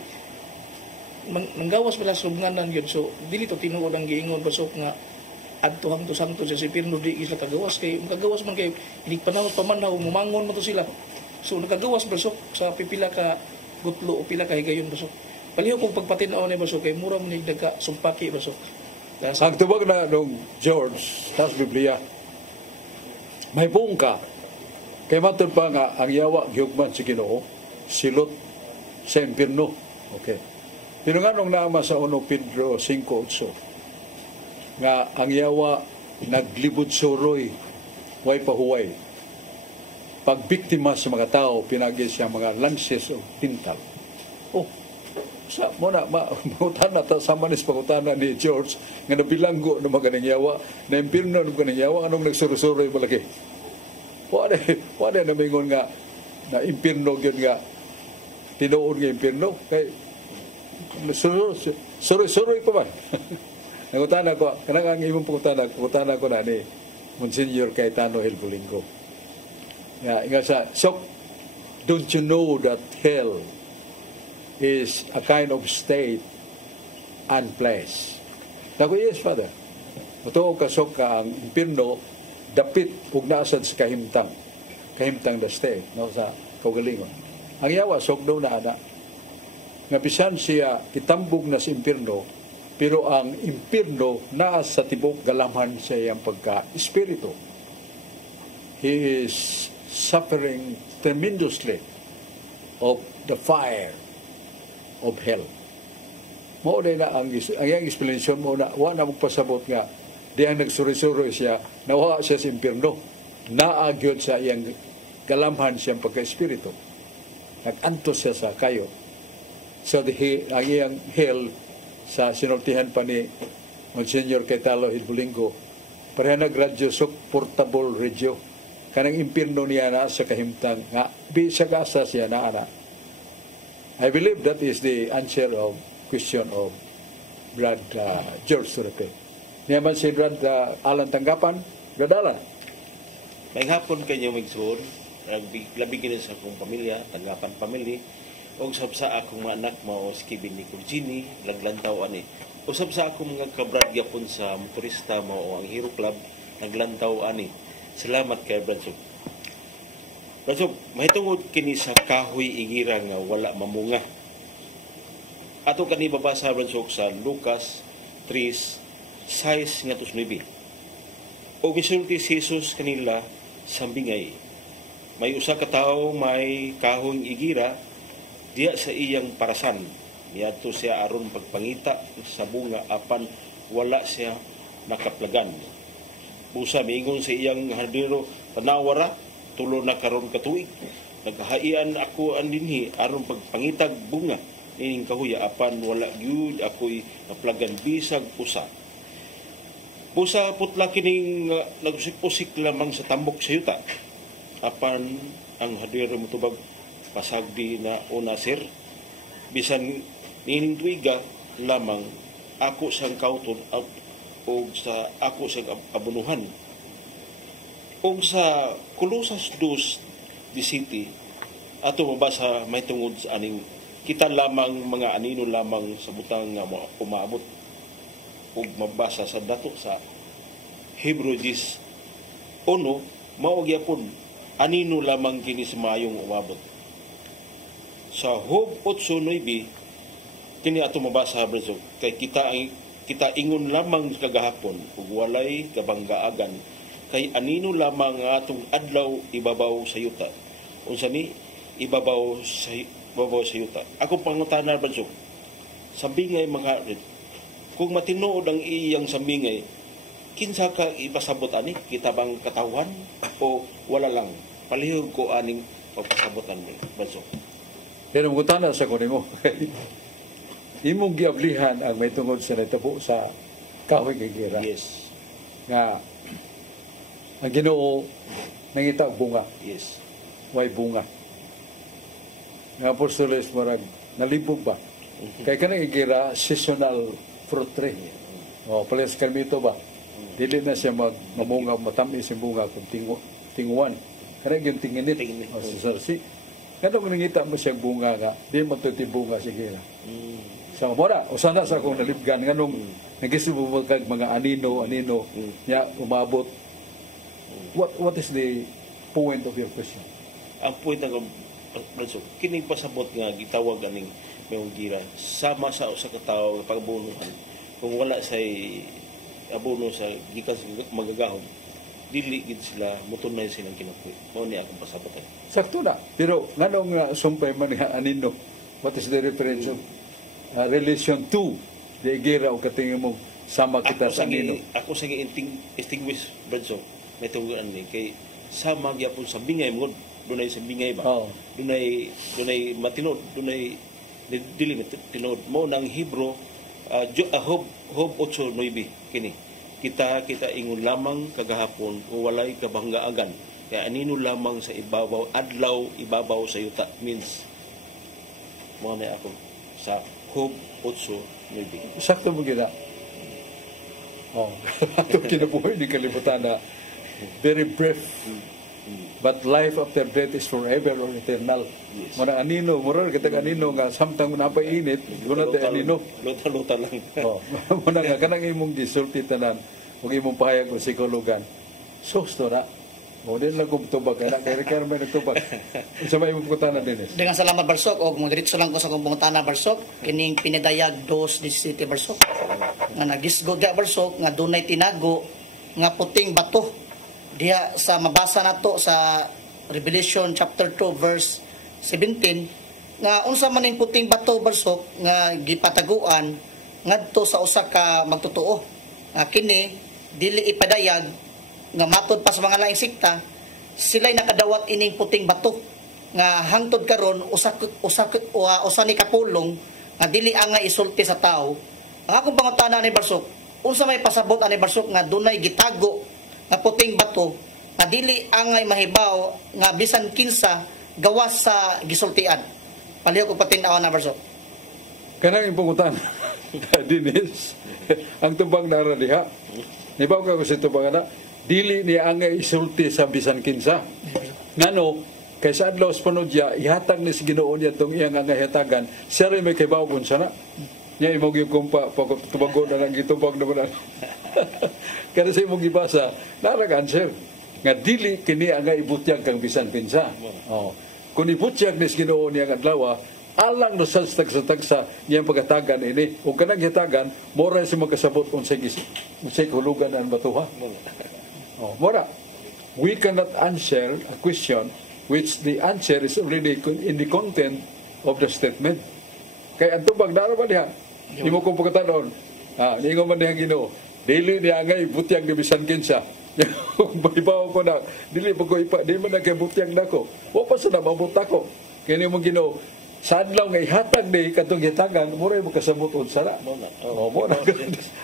manggawas ba sa lubnganan yun. So dili to tinuod ang giingon, Basok, nga adto hangto sangto sa impierno di sila kagawas, kay makagawas man kay inig panahon pamanhaw mumangon man to sila. So nakagawas, Basok, sa pipila ka gutlo o pila ka higayon, Basok. Paliho kong pagpatinaw ni, Basok, kay mura mo nagdaga sumpaki, Basok. Ang tubag na nung George, tas Biblia, may buong ka. Kay matod pa nga, ang yawa, giyugman si Ginoo, silot sa impierno. Okay. Pero nga nung naama sa 1 Pedro 5:8, nga ang yawa, naglibod suroy, way pahuway. Pagbiktima sa mga tao, pinagi siya mga lances o tintal. Oh, sa muna mautana ta sa manis pangutana ni George nga nabilanggo ng mga yawa na impierno ng kanang yawa anong nagsurusuroy malaki. Wala na mingon nga na impierno gyud nga tinuod nga impierno kay suroy pa man. Nangutana ko kanang ang imong pangutana ko na ni Monsignor Cayetano Helgolingo. Nga sa so don't you know that hell is a kind of state and place? Naku, yes, Father. Ito kasok ka ang impierno, dapit ug naasad sa kahimtang the state, no, sa kaugalingon. Ang yawa, sok daw na ana. Nga bisan siya kitambog na sa impierno, pero ang impierno naa sa tibok galamhan sa iyang pagka-espiritu. He is suffering tremendously of the fire of hell. Mao na ang iyang explanation mo na wala na magpasabot nga diyan nagsuri-suri siya, nawa siya sa impierno, naagyod sa iyang galamhan siyang pagka-espiritu. nag-antos siya sa kayo. So ang iyang hell sa sinultihan pa ni Monsignor Caetalo Hilbulingo, pareha nagradyo sa portable radio. Kanang impirno niya na sa kahimtang nga, sa kaasa siya na ana. I believe that is the answer of question of Brad George Surate. Niya man si Brad Alan Tanggapan, gadalan. May hapon kayo magsuon, labigin sa akong pamilya, Tanggapan family, o usab sa akong mga anak mao si Kevin Nicolgini, naglantaw ani. Usab sa akong mga kabrad gyapon sa motorista mao ang Hero Club, naglantaw ani. Salamat kay Bradsog. Bradsog, mahitungod kini sa kahoy igira nga wala mamunga. Ato kani babasa Bradsog sa Lucas 3:6 ngadto 9. O misulti si Jesus kanila sambingay. May usa ka tawo may kahoy igira diya sa iyang parasan. Niadto siya aron pagpangita sa bunga apan wala siya nakaplagan. Busa miingon sa iyang hardiro, tanawara, tulo na karon katuig. Naghaian ako andinhi aron pagpangitag bunga ining kahuya apan wala gyud ako'y naplagan bisag usa. Busa putla kining nagsik-usik lamang sa tambok sa yuta. Apan ang hardiro motubag pasagdi na una sir. Bisan nining tuiga lamang ako sang kauton o sa ako sa abunuhan. O sa Colossus 2:17 ato mabasa may tungod sa aning kita lamang mga anino lamang sa butang nga umaabot. O mabasa sa dato sa Hebrew 10:1 mao gyapon anino lamang kini sa mayong umabot. Sa Job 8:9 kini ato mabasa Bradsog kay kita ingon lamang kagahapon ug walay kabanggaagan kay anino lamang nga atong adlaw ibabaw sa yuta. Unsa ni ibabaw sa yuta. Ako pangutana Bradsog. Sambingay mga kung matinuod ang iyang sambingay, kinsa ka ipasabot ani? Kita bang katawan o wala lang? Palihog ko aning pagpasabotan Bradsog. Pero mutana sa kunin mo. Imong giablihan ang may tungod sa natabo sa kahoy igira. Yes. Nga ang Ginoo nangita og bunga. Yes. Way bunga. Nga apostoles marag nalibog ba? Kay kanang igira seasonal fruit tree. O pares karmito ba? Dili na siya mamunga matamis ang bunga kung tinguan. Kanang yung tinginit. O sisarsi. Kanang nangita mo siyang bunga nga, di matuti bunga sigira. So mora usana sa akong nalibgan nganong nagisubog kag mga anino nya umabot. What is the point of your question? Ang point ng Bradsog kini pasabot nga gitawag aning mayong gira sama sa usa ka tawo pagbunuhan kung wala say abono sa gikan sa magagahom dili gid sila mutunay silang kinabuhi. Mao ni akong pasabotan. Sakto na. Pero nganong sumpay man nga anino? What is the reference of relation to the igira o katingin mo sama kita sa anino? Ako sa extinguish Bradsog may tuguan ni kay sama gyapon sa bingay mo dunay sa bingay ba? Dunay matinod, dunay dili matinod mo nang Hebrew Job 8:9 kini. Kita ingon lamang kagahapon kung walay kabanggaagan. Kaya anino lamang sa ibabaw, adlaw ibabaw sa yuta means mo na ako sa Job 8:9. Sakto mo gina. Ato kinabuhi ni kalibutan na very brief. But life after death is forever or eternal. Yes. Muna anino, mura kita anino nga samtang napay init, guna tayo anino. Luta lang. Muna nga kanang imong gisulti tanan, ug imong pahayag o psikologan. Susto na. O din lang kong tubag, anak kay Ricardo nagtubag. Isa may imong putana din. Dengan salamat Barsok o mo diretso lang ko sa kong putana Barsok, kining pinadayag 2:17 Barsok. Nga nagisgod ga Barsok nga dunay tinago nga puting bato. Diya sa mabasa nato sa Revelation chapter 2 verse 17 nga unsa man ning puting bato Barsok nga gipataguan ngadto sa usa ka magtotoo. Kini dili ipadayag nga matod pa sa mga laing sikta sila'y nakadawat ining puting bato nga hangtod karon usa ni kapulong nga dili angay isulti sa tao. Ang akong pangutana ni Barsok, unsa may pasabot ani Barsok nga dunay gitago nga puting bato nga dili angay mahibaw nga bisan kinsa gawas sa gisultian. Palihog og patin-awan na Barsok. Kanang impungutan, Dinis, ang tubang nara diha. Nibaw ka ko sa tubang na, dili niya angay isulti sa bisan kinsa. Ngano, kay sa adlaw sa panudya, ihatag ni sa Ginoo niya itong iyang angay hatagan, siya rin may kibaw kung siya na. Niya imong yung kumpa, pag tubago na lang itubang naman. Kaya sa imong ibasa, narag-answer. Nga dili kini angay ibutyag kang bisan kinsa. Oh. Kung ibutyag ni sa Ginoo niya ang adlaw, alang no sa tagsa niyang pagatagan ini o kanang hitagan mora sa magkasabot unsay hulugan ang batuha. Mora we cannot answer a question which the answer is already in the content of the statement. Kay ang tubag nara ba diha imo kong pagkatanon ningon man diha Ginoo dili niya ngay butyag ni bisan kinsa. Bahibaw ko na dili pa ko ipa di man nagkabutyag nako wa pa sa mabot ako kini mo Ginoo sa adlaw nga ihatag ni katong hitagan mura mo kasabot unsa na mo na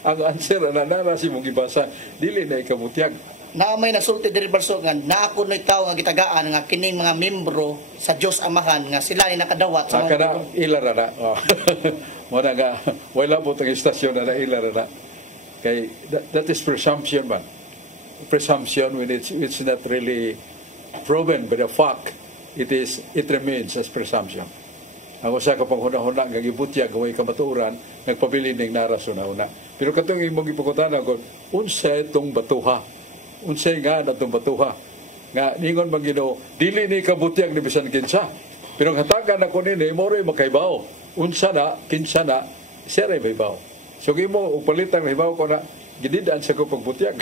ang answer na nara si mong gibasa dili na ikabutyag na may nasulti diri Barsok nga naako na tao nga gitagaan nga kining mga membro sa Dios Amahan nga sila ni nakadawat sa kana ilara na mo na nga wala mo tong istasyon na ilara na kay that is presumption man. Presumption when it's not really proven by the fact it remains as presumption. Ang usa ka panghuna-huna nga gibutyag way kamatuoran nagpabilin ning narason na. Pero katong imong gipangutana kon unsa itong batuha? Unsay nga natong batuha? Nga ningon man Ginoo dili ni kabutyag ni bisan kinsa. Pero ang hatagan ako nini mo ray makaibaw. Unsa na kinsa na siya ray mahibaw. So gimo og palitan mahibaw ko na gididaan sa ko pagbutyag.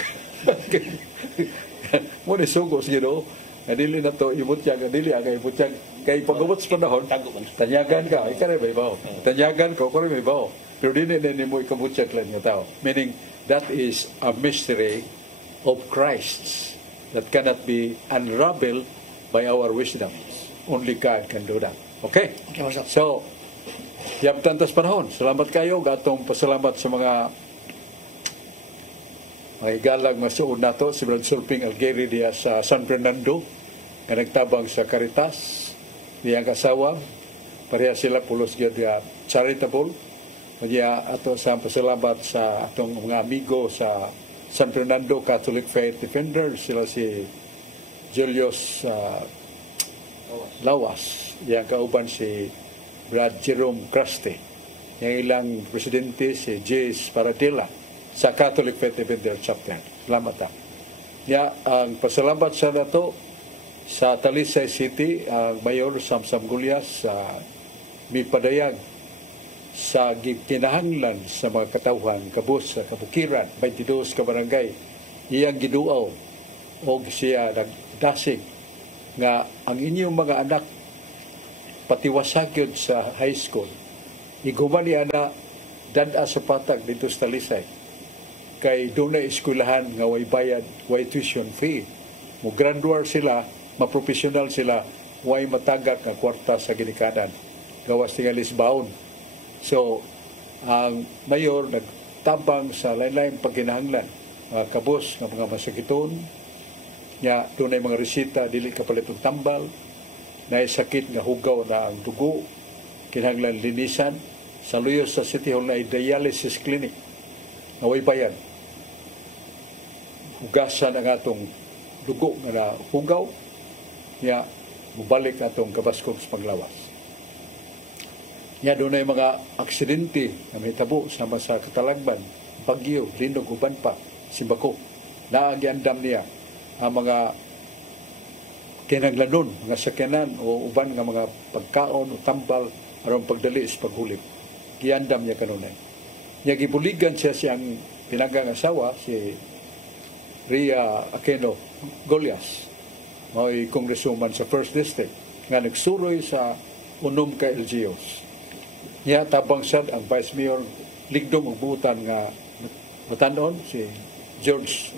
Mo ni sugo sa Ginoo. Dili na to ibutyag, dili ang ibutyag. Kay pag-abot sa panahon, tanyagan ka, ikaw rin may bawo. Tanyagan ko, ikaw rin may bawo. Pero dili na mo ikabutyag lang ng tao. Meaning, that is a mystery of Christ that cannot be unraveled by our wisdom. Only God can do that. Okay? So, yabtan tas panahon. Salamat kayo. Gatong pasalamat sa mga igalag masuod nato si Brad Sulping Algeri diya sa San Fernando nga nagtabang sa Caritas diyang kasawa pareha sila pulos gyud diya charitable diya ato sa pasalamat sa atong mga amigo sa San Fernando Catholic Faith Defenders sila si Julius Lawas diyang kauban si Brad Jerome Craste yang ilang presidente si Jace Paradela sa Catholic Faith Defender Chapter. Salamat ta. Ang pasalamat sa nato sa Talisay City, ang Mayor Samsam Gulyas sa mipadayag sa kinahanglan sa mga katawhan kabus sa kabukiran 22 ka barangay iyang giduaw o siya nagdasig nga ang inyong mga anak patiwasagyon sa high school iguman niya na dada sa patag dito sa Talisay kay doon na eskwelahan nga way bayad, way tuition fee. Mo graduate sila, maprofessional sila, way matagak nga kwarta sa ginikanan. Gawas tingalis baon. So, ang mayor nagtabang sa lain-lain pagkinahanglan. Mga kabos, nga mga masakiton, nga doon ay mga resita, dili kapalitong tambal, na sakit nga hugaw na ang dugo, kinahanglan linisan, sa luyos sa City Hall na dialysis clinic, na way bayad. Hugasan ang atong dugo nga na hugaw niya mubalik atong kabaskog sa paglawas. Niya doon ay mga aksidente na may tabo sama sa Katalagban, Bagyo, Linog, uban pa, Simbako. Naagiandam niya ang mga kinanglanon, mga sakyanan o uban nga mga pagkaon o tambal aron pagdali sa paghulip. Giandam niya kanunay. Niya gibuligan siya siyang pinanggang asawa, si Ria Aquino Golias, may congresswoman sa 1st District, nga nagsuroy sa unom ka LGUs. Niya tabang sad ang Vice Mayor ligdong ang buutan nga matanon, si George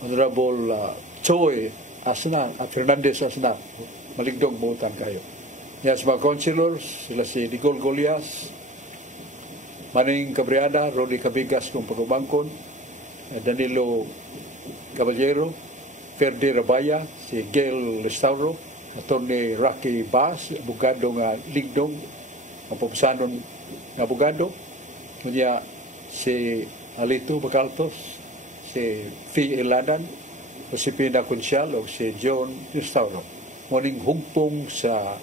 Honorable Choi Asna at Fernandez Asna. Maligdong buutan kayo. Yan sa mga councilors, sila si Nicole Golias, Maning Cabriada, Rodi Cabigas kung pagumangkon, Danilo Caballero, Ferdi Rabaya, si Gail Restauro, Atty. Rocky Bass, abogado nga Ligdong, ang pupusanon nga abogado, kunya si Alito Bacaltos, si Fee Iladan, si Pina Consial, o si John Restauro. Muning hugpong sa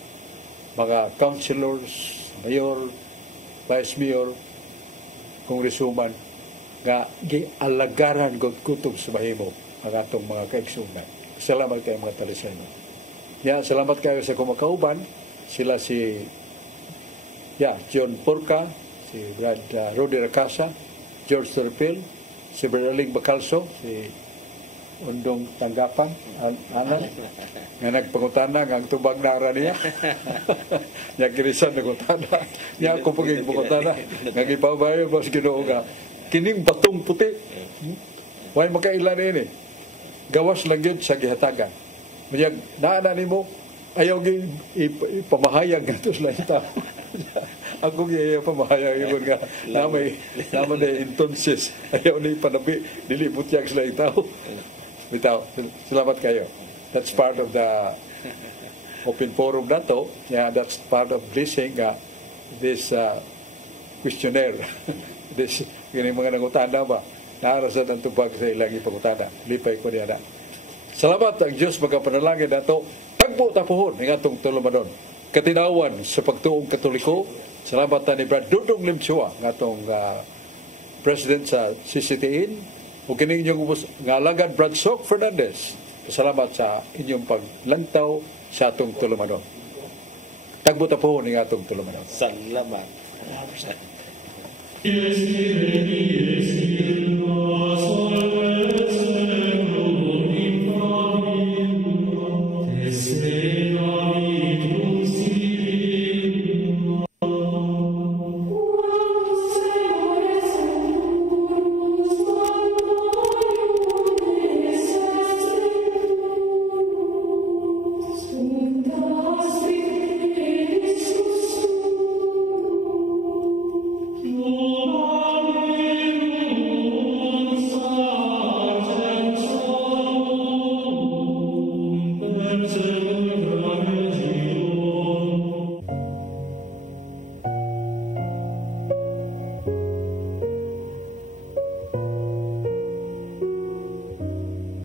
mga councilors, mayor, vice mayor, kongresuman, nga gialagaran gud kutob sa mahimo ang atong mga kaigsunan. Salamat kayo mga talisaynon. Salamat kayo sa kumakauban. Sila si John Porca, si Brad Rodi Racasa, George Terpil, si Berling Bacalso, si Undong Tanggapan, anan, nga nagpangutana, nga ang tubag na ara niya. Nga kirisan nagutana. Nga ako paging pangutana. Nga ipabayo mas Ginoo nga. Kining batong puti. Way makailan ini. Gawas lang yun sa gihatagan. Mayag, naana ni mo, ayaw ipamahayag nga ito sa ita. Ako ayaw pamahayag yun nga. Naman na entonces. Ayaw na ipanabi. Dilipot yang sa ita. Bitaw, salamat kayo. That's part of the open forum na to. That's part of blessing this questionnaire. This, ganyan mga nangutana ba? Naarasan ang tubag sa ilang ipangutana. Lipay ko niya na. Salamat ang Diyos magkapanalangin na to. Tagpo tapuhon ng atong tulumanon. Katinawan sa pagtuong Katoliko. Salamat ni Brad Dudong Limchua, ng atong president sa CCTN. O kining inyong nga alagad Brad Sok Fernandez. Salamat sa inyong paglantaw sa atong tulumanon. Tagpo tapuhon ng atong tulumanon. Salamat. Yes,